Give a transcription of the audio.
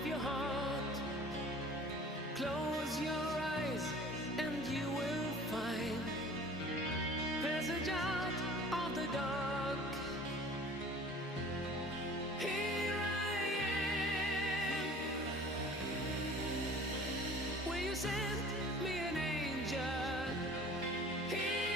of your heart. Close your eyes and you will find passage out of the dark. Here I am. Will you send me an angel? Here